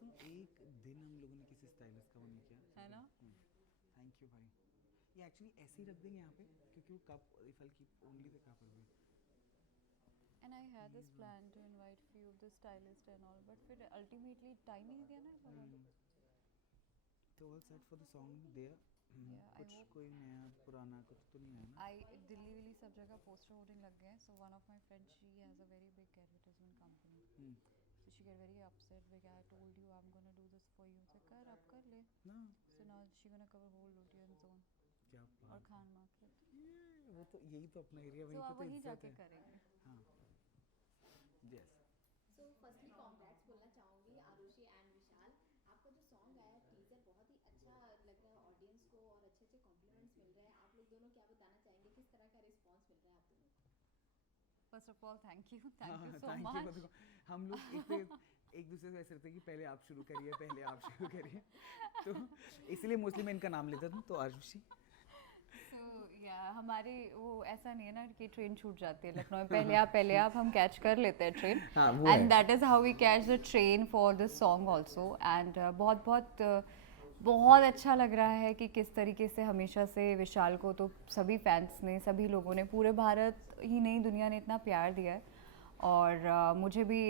बताऊँ, एक दिन हम लोगों ने किसी स्टाइलिस्ट का वो नहीं किया, है ना। थैंक यू भाई। ये एक्चुअली ऐसे ही रख देंगे यहाँ पे, क्योंकि वो cup if I keep only the cup away. And I had this please. Plan to invite few of the stylist and all, but फिर अल्टीमेटली टाइम ही नहीं दिया ना इन लोगों ने। तो all set for the song there. या आई कुछ होप। कोई नया पुराना कुछ तो नहीं आया ना? आई दिल्ली विल्ली सब जगह पोस्टर होर्डिंग लग गए हैं, so one of my friend she has a very big advertisement company, hmm. so she get very upset because I told you I'm gonna do this for you. So कर अब कर ले. ना, So now she gonna cover whole Lutyens zone क्या और बात है। Khan market. ये वो तो यही तो अपना एरिया, So वहीं पे अब तो वहीं इज्जत जाके है। करेंगे. हाँ। यस। सो फर्स्टली कॉन्ग्रेट्स बोलना चाहूँगी आरुषि एंड विशाल। आपका जो सॉन्ग आया टीजर बहुत ही अच्छा लग रहा है ऑडियंस को और अच्छे अच्छे कॉम्प्लीमेंट्स मिल रहे हैं। आप लोग दोनों क्या बताना चाहेंगे, किस तरह का रिस्पॉन्स मिल रहा है आप दोनों को? First of all, thank you. Thank you हाँ, so थैंक यू much. देखो, हम लोग एक दूसरे से ऐसे रहते हैं कि पहले आप शुरू करिए, पहले आप शुरू करिए। तो इसलिए मोस्टली मैं इनका नाम लेता था, तो आरुषि। So yeah, हमारे वो ऐसा नहीं है ना कि ट्रेन छूट जाती है लखनऊ में, पहले आप हम कैच कर लेते हैं ट्रेन. हाँ वो एंड है। That is how we catch the train for this song also. And बहुत बहुत बहुत अच्छा लग रहा है कि किस तरीके से हमेशा से विशाल को तो सभी फैंस ने, सभी लोगों ने, पूरे भारत ही नहीं दुनिया ने इतना प्यार दिया है. और मुझे भी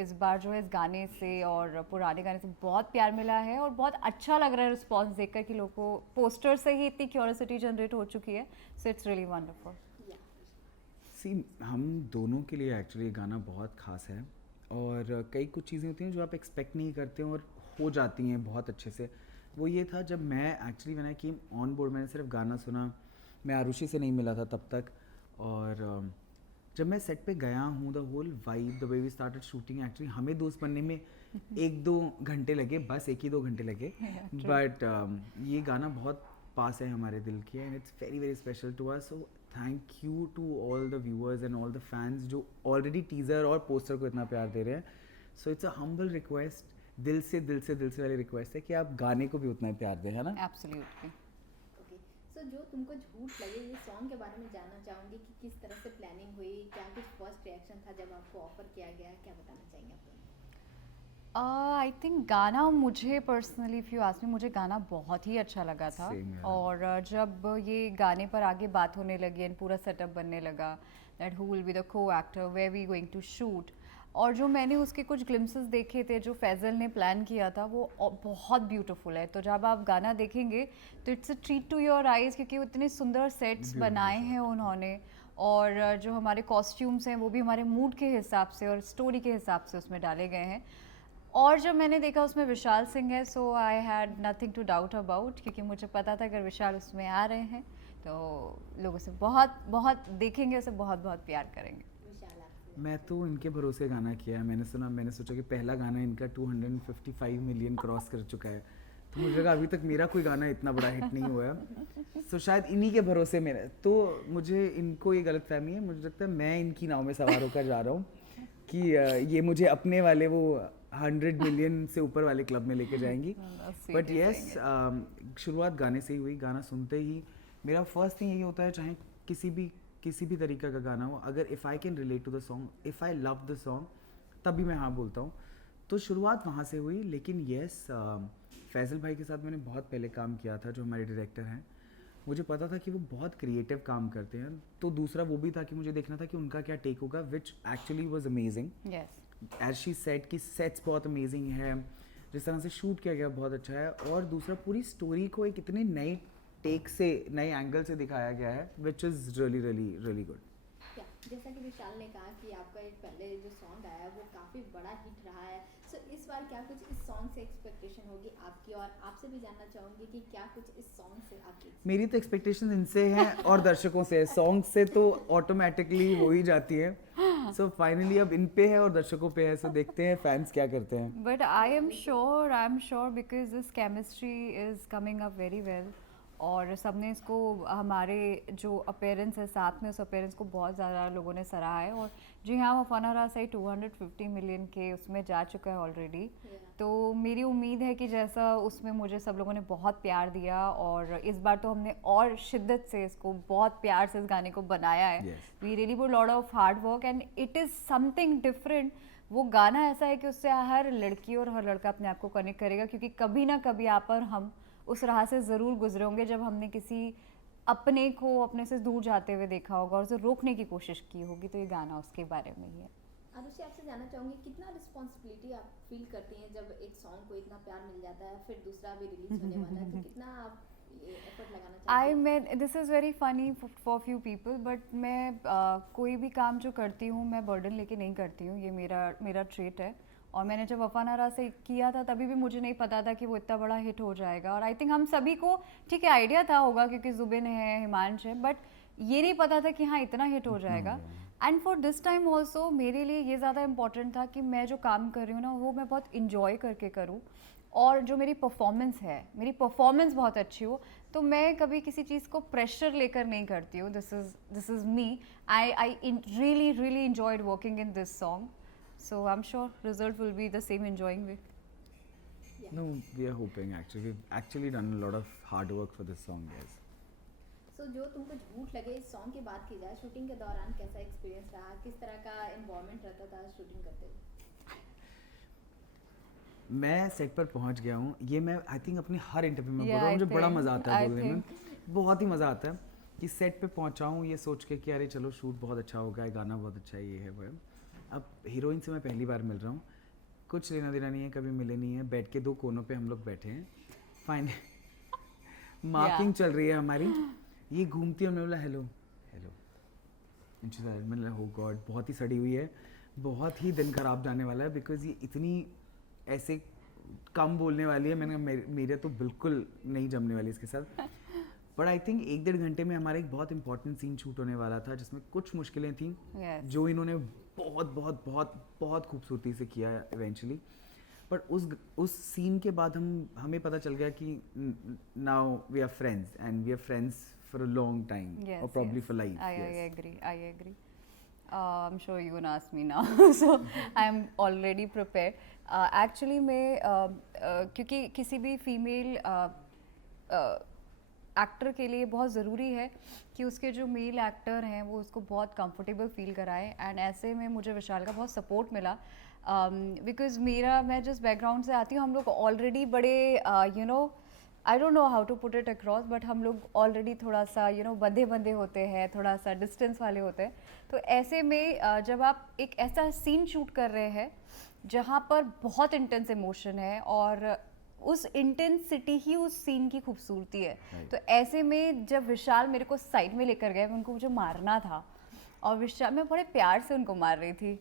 इस बार जो है इस गाने से और पुराने गाने से बहुत प्यार मिला है और बहुत अच्छा लग रहा है रिस्पॉन्स देखकर कि लोगों को पोस्टर से ही इतनी क्यूरियोसिटी जनरेट हो चुकी है. So it's really wonderful. या सी, हम दोनों के लिए एक्चुअली ये गाना बहुत ख़ास है। और कई कुछ चीज़ें होती हैं जो आप एक्सपेक्ट नहीं करते हैं और हो जाती हैं बहुत अच्छे से। वो ये था, जब मैं actually when I came on board, मैंने सिर्फ गाना सुना, मैं आरुषि से नहीं मिला था तब तक। और जब मैं सेट पे गया हूँ, the whole vibe, the way we started shooting, actually हमें दोस्त बनने में 1-2 घंटे लगे, बस 1 ही 2 घंटे लगे। Yeah, true. बट ये गाना बहुत पास है हमारे दिल के, and it's very very special to us. So thank you to all the viewers and all the fans जो ऑलरेडी टीज़र और पोस्टर को इतना प्यार दे रहे हैं। So it's a humble request, दिल से वाली रिक्वेस्ट है कि आप गाने को भी उतना ही प्यार दें, है ना? एब्सोल्युटली. ओके। सो जो तुमको झूठ लगे ये सॉन्ग के बारे में जानना चाहूँगी कि किस तरह से प्लानिंग हुई, क्या कुछ फर्स्ट रिएक्शन था जब आपको ऑफर किया गया, क्या बताना चाहेंगे आप दोनों? आई थिंक गाना, मुझे personally if you ask me, मुझे गाना बहुत ही अच्छा लगा था. Same here. और जब ये गाने पर आगे बात होने लगी एंड पूरा सेटअप बनने लगा that who will be the co actor, where we going to shoot, और जो मैंने उसके कुछ ग्लिम्सेस देखे थे जो फैजल ने प्लान किया था वो बहुत ब्यूटीफुल है. तो जब आप गाना देखेंगे तो it's a treat to your eyes, क्योंकि इतने सुंदर सेट्स Beautifully बनाए shot. हैं उन्होंने. और जो हमारे कॉस्ट्यूम्स हैं वो भी हमारे मूड के हिसाब से और स्टोरी के हिसाब से उसमें डाले गए हैं. और जब मैंने देखा उसमें विशाल सिंह है, so I had nothing to doubt about, क्योंकि मुझे पता था अगर विशाल उसमें आ रहे हैं तो लोग उसे बहुत बहुत देखेंगे, उसे बहुत बहुत प्यार करेंगे. विशाल आपसे मैं तो इनके भरोसे गाना किया है। मैंने सोचा कि पहला गाना इनका 255 मिलियन क्रॉस कर चुका है, तो मुझे लगा अभी तक मेरा कोई गाना इतना बड़ा हिट नहीं हुआ है, तो शायद इन्हीं के भरोसे मेरा, तो मुझे इनको ये गलतफहमी है, मुझे लगता है मैं इनकी नाव में सवार होकर जा रहा हूँ कि ये मुझे अपने वाले वो 100 मिलियन से ऊपर वाले क्लब में लेके जाएंगी। बट येस, शुरुआत गाने से ही हुई। गाना सुनते ही मेरा फर्स्ट थिंग यही होता है, चाहे किसी भी तरीका का गाना हो, अगर if I can relate to the song, if I love the song, तभी मैं हाँ बोलता हूँ। तो शुरुआत वहाँ से हुई। लेकिन येस, फैज़ल भाई के साथ मैंने बहुत पहले काम किया था, जो हमारे डायरेक्टर हैं। मुझे पता था कि वो बहुत क्रिएटिव काम करते हैं, तो दूसरा वो भी था कि मुझे देखना था कि उनका क्या टेक होगा, which actually was amazing. Yes. As she said कि सेट्स बहुत अमेजिंग है, जिस तरह से शूट किया गया बहुत अच्छा है, और दूसरा पूरी स्टोरी को एक इतने नए टेक से, नए एंगल से दिखाया गया है, which is really really really good. क्या जैसा कि विशाल ने कहा कि आपका एक पहले जो सॉन्ग आया है वो काफ़ी बड़ा हिट रहा है, सो इस बार क्या कुछ इस सॉन्ग से एक्सपेक्टेशन होगी आपकी, और आपसे भी जानना चाहूँगी कि क्या कुछ इस सॉन्ग से आपकी मेरी तो एक्सपेक्टेशन इनसे हैं और दर्शकों से है, सॉन्ग से तो ऑटोमेटिकली हो ही जाती है। सो फाइनली अब इन पे है और दर्शकों पे है, सो देखते हैं फैंस क्या करते हैं। But I am sure because this chemistry is coming up very well. और सबने इसको, हमारे जो अपेयरेंस है साथ में, उस अपेयरेंस को बहुत ज़्यादा लोगों ने सराहा है. और जी हाँ, वो फनारा सही 250 मिलियन के उसमें जा चुका है ऑलरेडी. तो मेरी उम्मीद है कि जैसा उसमें मुझे सब लोगों ने बहुत प्यार दिया, और इस बार तो हमने और शिद्दत से इसको बहुत प्यार से इस गाने को बनाया है. Yes. We really put lot of hard work and it is something different. वो गाना ऐसा है कि उससे हर लड़की और हर लड़का अपने आप को कनेक्ट करेगा, क्योंकि कभी ना कभी आप और हम उस राह से ज़रूर गुजरे होंगे जब हमने किसी अपने को अपने से दूर जाते हुए देखा होगा और उसे रोकने की कोशिश की होगी, तो ये गाना उसके बारे में ही है। आरुषि, आपसे जानना चाहूँगी कितना रिस्पॉन्सिबिलिटी आप फील करती हैं जब एक सॉन्ग को इतना प्यार मिल जाता है, फिर दूसरा भी रिलीज होने वाला है, तो कितना आप एफर्ट लगाना चाहती आई हैं? मैं this is very funny for few people, but मैं कोई भी काम जो करती हूँ मैं बर्डन लेके नहीं करती हूँ, ये मेरा ट्रेट है। और मैंने जब वफानारा से किया था तभी भी मुझे नहीं पता था कि वो इतना बड़ा हिट हो जाएगा, और आई थिंक हम सभी को ठीक है आइडिया था होगा क्योंकि जुबिन है, हिमांश है, बट ये नहीं पता था कि हाँ इतना हिट हो जाएगा। And for this time also मेरे लिए ये ज़्यादा इम्पॉर्टेंट था कि मैं जो काम कर रही हूँ ना वो मैं बहुत इंजॉय करके करूँ, और जो मेरी परफॉर्मेंस है, मेरी परफॉर्मेंस बहुत अच्छी हो। तो मैं कभी किसी चीज़ को प्रेशर लेकर नहीं करती हूँ। This is me. I really really enjoyed working in this song, so I'm sure result will be the same enjoying way. No, we are hoping actually. We've actually done a lot of hard work for this song, guys. सो जो तुमको झूठ लगे इस song की बात की जाए, shooting के दौरान कैसा एक्सपीरियंस रहा, किस तरह का इन्वॉल्वमेंट रहता था शूटिंग करते हुए? मैं सेट पर पहुंच गया हूँ, ये मैं आई थिंक अपनी हर इंटरव्यू में बोल Yeah, रहा हूँ, I मुझे बड़ा think- मज़ा आता है I बोलने में, बहुत ही मज़ा आता है कि सेट पे पहुंचा हूँ ये सोच के कि अरे चलो शूट बहुत अच्छा होगा, ये गाना बहुत अच्छा है, ये है वो है। अब हीरोइन से मैं पहली बार मिल रहा हूँ, कुछ लेना देना नहीं है, कभी मिले नहीं है, बैठ के दो कोनों पे हम लोग बैठे हैं, फाइन मार्किंग चल रही है हमारी, ये घूमती है, हमने बोला हेलो हेलो, मैंने हो गॉड बहुत ही सड़ी हुई है, बहुत ही दिन खराब जाने वाला है, बिकॉज ये इतनी ऐसे कम बोलने वाली है, मैंने कहा, मेरे तो बिल्कुल नहीं जमने वाली इसके साथ। बट आई थिंक 1-1.5 घंटे में हमारा एक बहुत इंपॉर्टेंट सीन शूट होने वाला था जिसमें कुछ मुश्किलें थी Yes. जो इन्होंने बहुत बहुत बहुत बहुत खूबसूरती से किया इवेंचुअली। बट उस सीन के बाद हमें पता चल गया कि now we are friends and we are friends for a long time Yes, और probably yes. For life. I agree. I'm sure you gonna ask me now, so I'm already prepared. Actually मैं क्योंकि किसी भी female actor के लिए बहुत ज़रूरी है कि उसके जो मेल एक्टर हैं वो उसको बहुत कंफर्टेबल फील कराए, एंड ऐसे में मुझे विशाल का बहुत सपोर्ट मिला, बिकॉज मैं जिस बैकग्राउंड से आती हूँ हम लोग ऑलरेडी बड़े you know I don't know how to put it across, but हम लोग ऑलरेडी थोड़ा सा बंधे बंधे होते हैं, थोड़ा सा डिस्टेंस वाले होते हैं। तो ऐसे में जब आप एक ऐसा सीन शूट कर रहे हैं जहाँ पर बहुत इंटेंस इमोशन है और उस इंटेंसिटी ही उस सीन की खूबसूरती है, तो ऐसे में जब विशाल मेरे को साइड में लेकर गए, उनको मुझे मारना था और विशाल, मैं बड़े प्यार से उनको मार रही थी,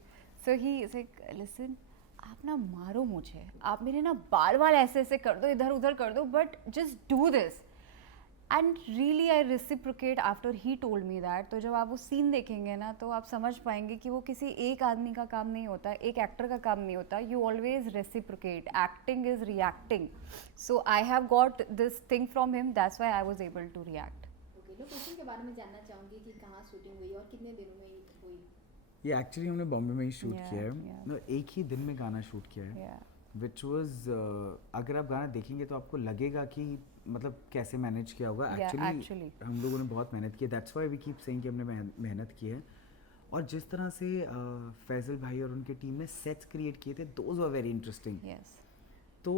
सो ही इज लाइक लिसन आप ना मारो मुझे, आप मेरे ना बाल बाल ऐसे ऐसे कर दो, इधर उधर कर दो, but just do this, and really I reciprocate after he told me that. तो जब आप वो सीन देखेंगे ना तो आप समझ पाएंगे कि वो किसी एक आदमी का काम नहीं होता, एक एक्टर का काम नहीं होता, you always reciprocate, acting is reacting, so I have got this thing from him, that's why I was able to react. Okay, location के बारे में जानना चाहूँगी कि कहाँ शूटिंग हुई और कितने दिनों में हुई? ये एक्चुअली हमने बॉम्बे में ही शूट Yeah, किया है, yeah. मतलब एक ही दिन में गाना शूट किया है, विच वाज अगर आप गाना देखेंगे तो आपको लगेगा कि मतलब कैसे मैनेज किया होगा। Yeah, actually actually. हम लोगों ने बहुत मेहनत की है, that's why we keep saying कि हमने मेहनत की है। और जिस तरह से फैजल भाई और उनके टीम ने सेट्स क्रिएट किए थे, those were very interesting. Yes, तो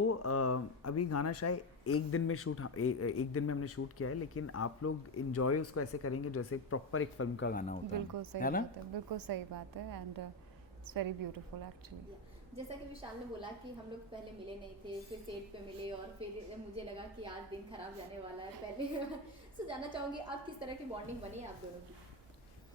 अभी गाना शायद एक दिन में एक दिन में हमने शूट किया है, लेकिन आप लोग इन्जॉय उसको ऐसे करेंगे जैसे प्रॉपर एक फिल्म का गाना होता बिल्कुल सही है ना? बात है, बिल्कुल सही बात है, and it's very beautiful actually. जैसा कि विशाल ने बोला कि हम लोग पहले मिले नहीं थे, फिर सेट पे मिले और फिर मुझे लगा कि आज दिन खराब जाने वाला है पहले सो जानना चाहूँगी आप किस तरह की बॉन्डिंग बनी है आप दोनों की?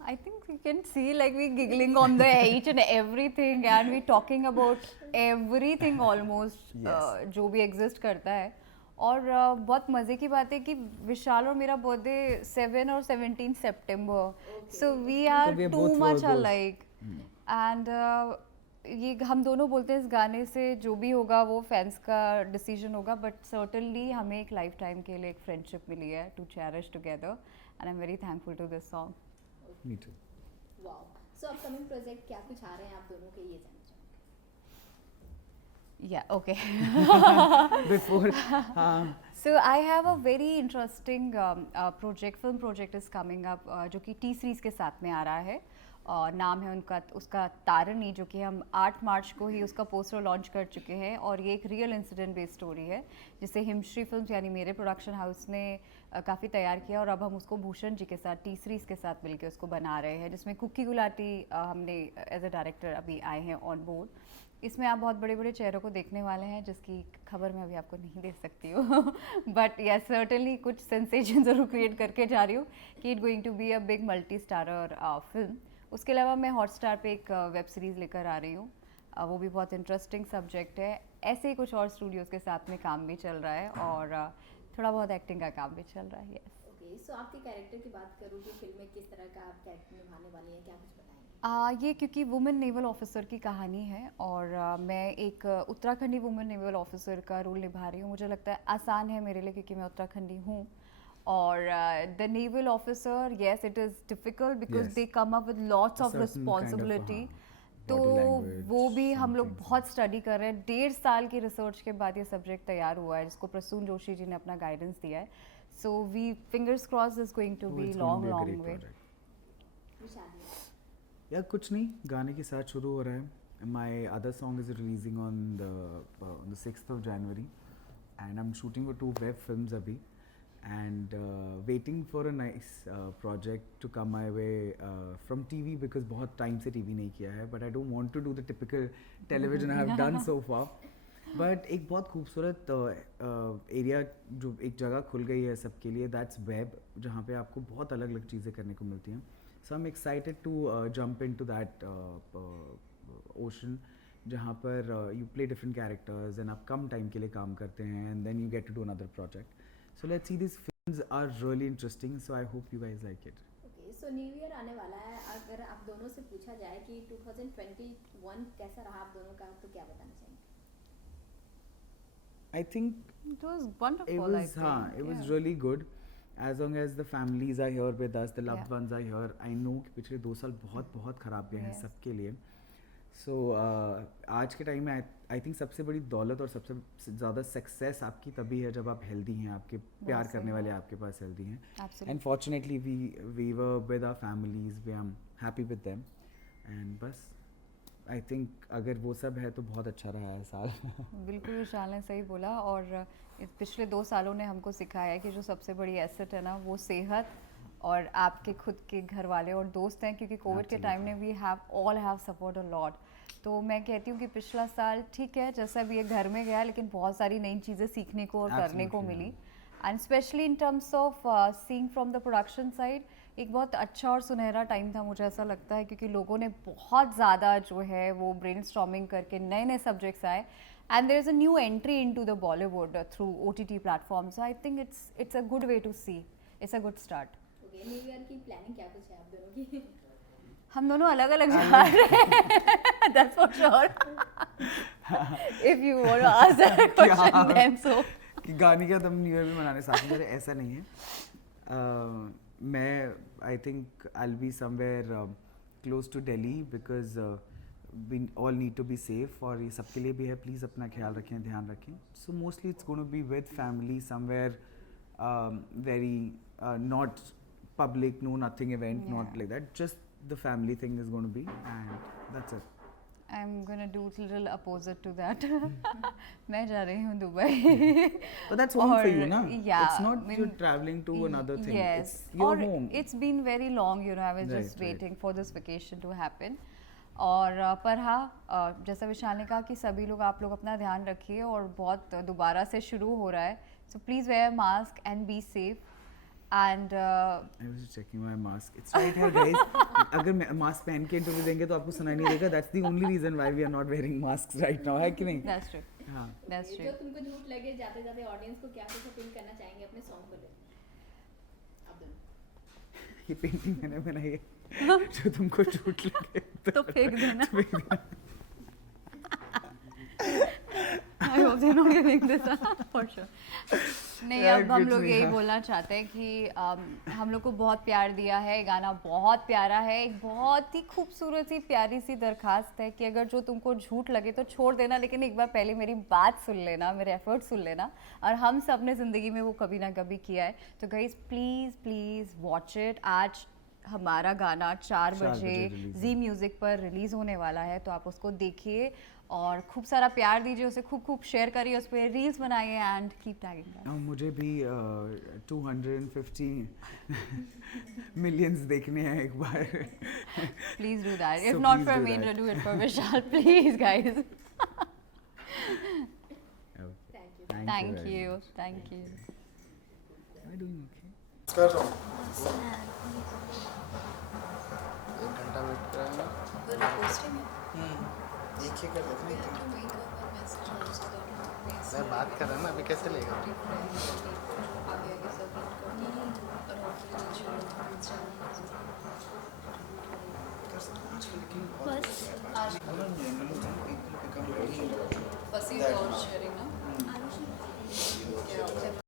I think we can see like we giggling on the each and everything, and we talking about everything almost Yes. जो भी exist करता है। और बहुत मज़े की बात है कि विशाल और मेरा बर्थडे 7 और 17 सितंबर, so we are we are too both much Virgos. alike, and ये हम दोनों बोलते हैं इस गाने से जो भी होगा वो फैंस का डिसीजन होगा, बट सर्टनली हमें एक लाइफ टाइम के लिए एक फ्रेंडशिप मिली है to cherish together, and I am very thankful to this song. Me too. Wow, so upcoming project क्या कुछ आ रहे हैं आप दोनों के, ये जानना चाहूँगी। Yeah, okay. Before, So I have a very interesting project, film project is coming up, जो कि T सीरीज के साथ में आ रहा है, नाम है उनका उसका तारनी, जो कि हम 8 मार्च को ही उसका पोस्टर लॉन्च कर चुके हैं और ये एक रियल इंसिडेंट बेस्ड स्टोरी है जिसे हिमश्री फिल्म्स यानी मेरे प्रोडक्शन हाउस ने काफ़ी तैयार किया और अब हम उसको भूषण जी के साथ टी सीरीज़ के साथ मिलकर उसको बना रहे हैं, जिसमें कुक्की गुलाटी हमने एज अ डायरेक्टर अभी आए हैं ऑन बोर्ड। इसमें आप बहुत बड़े बड़े चेहरों को देखने वाले हैं जिसकी खबर मैं अभी आपको नहीं दे सकती हूँ बट यस सर्टेनली कुछ सेंसेशन ज़रूर क्रिएट करके जा रही हूँ कि it going to be a big multi starrer film. उसके अलावा मैं हॉटस्टार पे एक वेब सीरीज़ लेकर आ रही हूँ, वो भी बहुत इंटरेस्टिंग सब्जेक्ट है। ऐसे ही कुछ और स्टूडियोज़ के साथ में काम भी चल रहा है और थोड़ा बहुत एक्टिंग का काम भी चल रहा है। यस ओके, सो आपके कैरेक्टर की बात करूँ कि फिल्म में किस तरह का आप कैरेक्टर निभाने वाली हैं, क्या कुछ बताएंगे? ये क्योंकि वुमेन नेवल ऑफिसर की कहानी है और मैं एक उत्तराखंडी वुमेन नेवल ऑफिसर का रोल निभा रही हूँ। मुझे लगता है आसान है मेरे लिए क्योंकि मैं उत्तराखंडी हूँ और the naval officer yes it is difficult because Yes. They come up with lots of Certain kind of, responsibility. तो body language, वो भी some हम लोग things. बहुत स्टडी कर रहे हैं। 1.5 साल की रिसर्च के बाद ये सब्जेक्ट तैयार हुआ है जिसको प्रसून जोशी जी ने अपना गाइडेंस दिया है। So we fingers cross is going to Oh, be it's gonna long be a long great way. project. Vishal ji, यार कुछ नहीं, गाने के साथ शुरू हो रहा है। My other song is releasing on the 6th of January and I'm shooting for 2 web films अभी and waiting for a nice project to come my way from TV because बहुत टाइम से TV नहीं किया है, but I don't want to do the typical television I have done so far. But एक बहुत खूबसूरत area जो एक जगह खुल गई है सबके लिए, दैट्स वेब, जहाँ पे आपको बहुत अलग अलग चीज़ें करने को मिलती हैं। So I am excited to jump into that ocean जहाँ पर you play different characters and आप कम टाइम के लिए काम करते हैं and then you get to do another project. So let's see, this films are really interesting, so I hope you guys like it. Okay, so new year आने वाला है, अगर आप दोनों से पूछा जाए कि 2021 कैसा रहा आप दोनों का, तो क्या बताना चाहेंगे? I think It was wonderful. it I was think. it was yeah. really good as long as the families are here with us, the loved Yeah. ones are here. I know कि पिछले 2 साल बहुत बहुत ख़राब गए हैं Yes. सबके लिए। सो आज के टाइम में आई थिंक सबसे बड़ी दौलत और सबसे ज़्यादा सक्सेस आपकी तभी है जब आप हेल्दी हैं, आपके प्यार सही करने वाले बात। आपके पास हेल्दी हैं। Absolutely. And fortunately we were with our families, we am happy with them and बस आई थिंक अगर वो सब है तो बहुत अच्छा रहा है साल। बिल्कुल विशाल ने सही बोला और इस पिछले 2 सालों ने हमको सिखाया है कि जो सबसे बड़ी एसेट है ना वो सेहत और आपके खुद के घर वाले और दोस्त हैं, क्योंकि कोविड के टाइम में we have suffered a lot. तो मैं कहती हूँ कि पिछला साल ठीक है जैसा भी ये घर में गया, लेकिन बहुत सारी नई चीज़ें सीखने को और करने को Absolutely, मिली and specially in terms of seeing from the production side एक बहुत अच्छा और सुनहरा टाइम था मुझे ऐसा लगता है, क्योंकि लोगों ने बहुत ज़्यादा जो है वो ब्रेनस्टॉर्मिंग करके नए नए सब्जेक्ट्स आए and there is a new entry into the Bollywood through OTT platforms. I think it's a good way to see, it's a good start. Okay, new year की प्लानिंग क्या कुछ है आप दोनों की? हम दोनों अलग अलग जा रहे हैं that's for sure. If you want to ask that question then so कि गाने का तुम न्यू ईयर भी मनाने साथ में जा रहे, ऐसा नहीं है। मैं I think I will be somewhere close to Delhi because we all need to be safe और ये सबके लिए भी है, प्लीज़ अपना ख्याल रखें, ध्यान रखें। So mostly it's going to be with family somewhere very not public, no nothing event, not Yeah. like that, just the family thing is going to be and that's it. I'm gonna do little opposite to that. मैं जा रही हूँ Dubai. But that's home for you, na? Yeah, It's not I mean, you're traveling to another thing. Yes, It's your और home. it's been very long, you know. I was Right, just right. waiting for this vacation to happen. और पर हाँ जैसा विशाल ने कहा कि सभी लोग आप लोग अपना ध्यान रखिए और बहुत दोबारा से शुरू हो रहा है, so please wear a mask and be safe. And I was just checking my mask. It's right here, guys. अगर मास्क पहन के इंटरव्यू देंगे तो आपको सुनाई नहीं देगा. That's the only reason why we are not wearing masks right now, है कि नहीं? that's true. हाँ. That's जो true. तुमको झूठ लगे जाते जाते ऑडियंस को क्या कुछ अपील करना चाहेंगे अपने सॉन्ग को लेकर आप दोनों? ये पेंटिंग मैंने बनाई है. जो तुमको झूठ लगे तो फेंक देना. तो फेंक देना. I hope they're not getting this for sure. नहीं यार, अब हम कुछ लोग नहीं, यही हाँ. बोलना चाहते हैं कि हम लोग को बहुत प्यार दिया है, गाना बहुत प्यारा है, एक बहुत ही खूबसूरत सी प्यारी सी दरखास्त है कि अगर जो तुमको झूठ लगे तो छोड़ देना, लेकिन एक बार पहले मेरी बात सुन लेना, मेरे एफर्ट सुन लेना, और हम सब ने ज़िंदगी में वो कभी ना कभी किया है. तो guys please please watch it. आज हमारा गाना 4 बजे बजे release जी म्यूज़िक पर रिलीज़ होने वाला है, तो आप उसको देखिए और खूब सारा प्यार दीजिए उसे, खूब खूब शेयर करिए, उस पर रील्स बनाइए एंड कीप टैगिंग। मुझे भी 250 मिलियंस देखने हैं एक बार। Please do that, So if not please for do me, that. Do it for Vishal, please guys. Thank you, thank you. कर रहा हूँ 1 घंटा वेट कराएंगे। एक ही कर देते हैं। मैं बात कर रहा हूँ ना, अभी कैसे लेगा? First you are sharing, no?